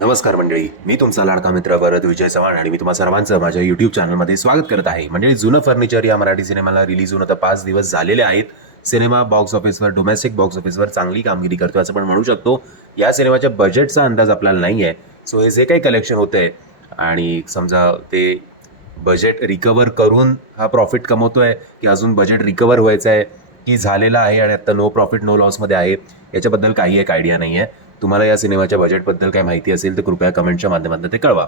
नमस्कार मंडळी, मी तुमचा लाडका मित्र भरत विजय चव्हाण आणि मी तुम्हा सर्वांचं माझ्या युट्यूब चॅनलमध्ये स्वागत करत आहे. मंडळी, जुनं फर्निचर या मराठी सिनेमाला रिलीज होऊन आता 5 दिवस झालेले आहेत. सिनेमा बॉक्स ऑफिसवर, डोमेस्टिक बॉक्स ऑफिसवर चांगली कामगिरी करतो असं पण म्हणू शकतो. या सिनेमाच्या बजेटचा अंदाज आपल्याला नाही आहे. सो हे जे काही कलेक्शन होतं आहे आणि समजा ते बजेट रिकवर करून हा प्रॉफिट कमवतोय की अजून बजेट रिकवर व्हायचं आहे की झालेला आहे आणि आता नो प्रॉफिट नो लॉसमध्ये आहे, याच्याबद्दल काही एक आयडिया नाही आहे. तुम्हाला या सिनेमाच्या बजेटबद्दल काही माहिती असेल तर कृपया कमेंटच्या माध्यमातून ते कळवा.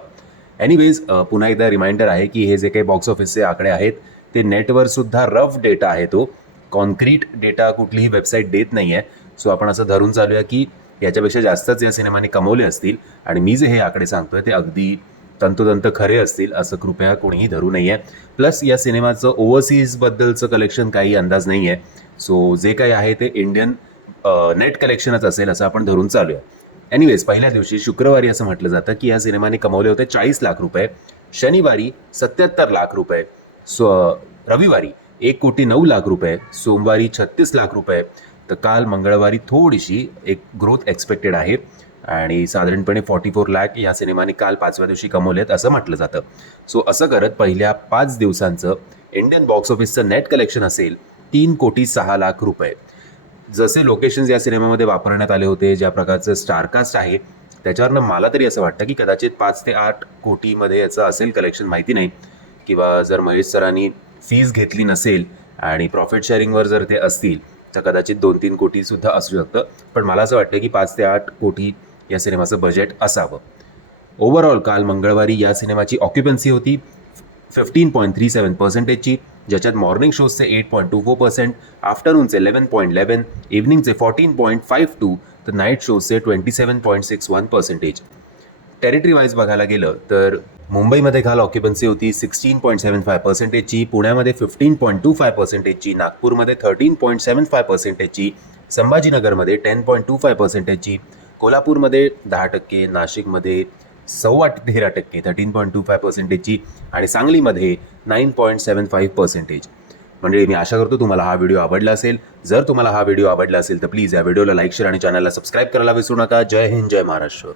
एनिवेज, पुन्हा एकदा रिमाइंडर आहे की हे जे काही बॉक्स ऑफिसचे आकडे आहेत ते नेटवर सुद्धा रफ डेटा आहे, तो कॉन्क्रीट डेटा कुठलीही वेबसाईट देत नाही आहे. सो आपण असं धरून चालूया की याच्यापेक्षा जास्तच या सिनेमाने कमवले असतील आणि मी जे हे आकडे सांगतोय ते अगदी तंतोतंत खरे असतील असं कृपया कोणीही धरू नये. प्लस या सिनेमाचं ओव्हरसीजबद्दलचं कलेक्शन काही अंदाज नाही आहे. सो जे काही आहे ते इंडियन नेट कलेक्शनच असेल असं आपण धरून चालूया. एनिवेज, पहिल्या दिवशी शुक्रवारी असं म्हटलं जातं की या सिनेमाने कमवले होते 40 लाख रुपये, शनिवारी 77 लाख रुपये, रविवारी 1,09,00,000 रुपये, सोमवारी 36 लाख रुपये. तर काल मंगळवारी थोडीशी एक ग्रोथ एक्सपेक्टेड आहे आणि साधारणपणे 44 लाख या सिनेमाने काल 5व्या दिवशी कमवलेत असं म्हटलं जातं. सो असं करत पहिल्या 5 दिवसांचं इंडियन बॉक्स ऑफिसचं नेट कलेक्शन असेल 3,06,00,000 रुपये. जसे लोकेशन्स या सिनेमामध्ये वापरण्यात आले होते, ज्या प्रकारचं स्टारकास्ट आहे, त्याच्यावरनं मला तरी असं वाटतं की कदाचित 5 ते 8 कोटीमध्ये याचं असेल कलेक्शन, माहिती नाही. किंवा जर महेश सरांनी फीज घेतली नसेल आणि प्रॉफिट शेअरिंगवर जर ते असतील तर कदाचित 2-3 कोटीसुद्धा असू शकतं. पण मला असं वाटतं की 5 ते 8 कोटी या सिनेमाचं बजेट असावं. ओव्हरऑल काल मंगळवारी या सिनेमाची ऑक्युपन्सी होती 15.37%ची, ज्याच्यात मॉर्निंग शोजचे 8.24%, आफ्टरनूनचे 11.11%, इव्हनिंगचे 14.52%, तर नाईट शोजचे 27.61%. टेरिटरी वाईज बघायला गेलं तर मुंबईमध्ये काल ऑक्युपन्सी होती 16.75%ची, पुण्यामध्ये 15.25%ची, नागपूरमध्ये 13.75%ची, संभाजीनगरमध्ये 10.25%ची, कोल्हापूरमध्ये 10%, नाशिकमध्ये 13.25%, 13.25%ची आणि सांगलीमध्ये 9.75%. म्हणजे मी आशा करतो तुम्हाला हा व्हिडिओ आवडला असेल. जर तुम्हाला हा व्हिडिओ आवडला असेल तर प्लीज या व्हिडिओला लाईक, शेअर आणि चॅनलला सबस्क्राईब करायला विसरू नका. जय हिंद, जय महाराष्ट्र.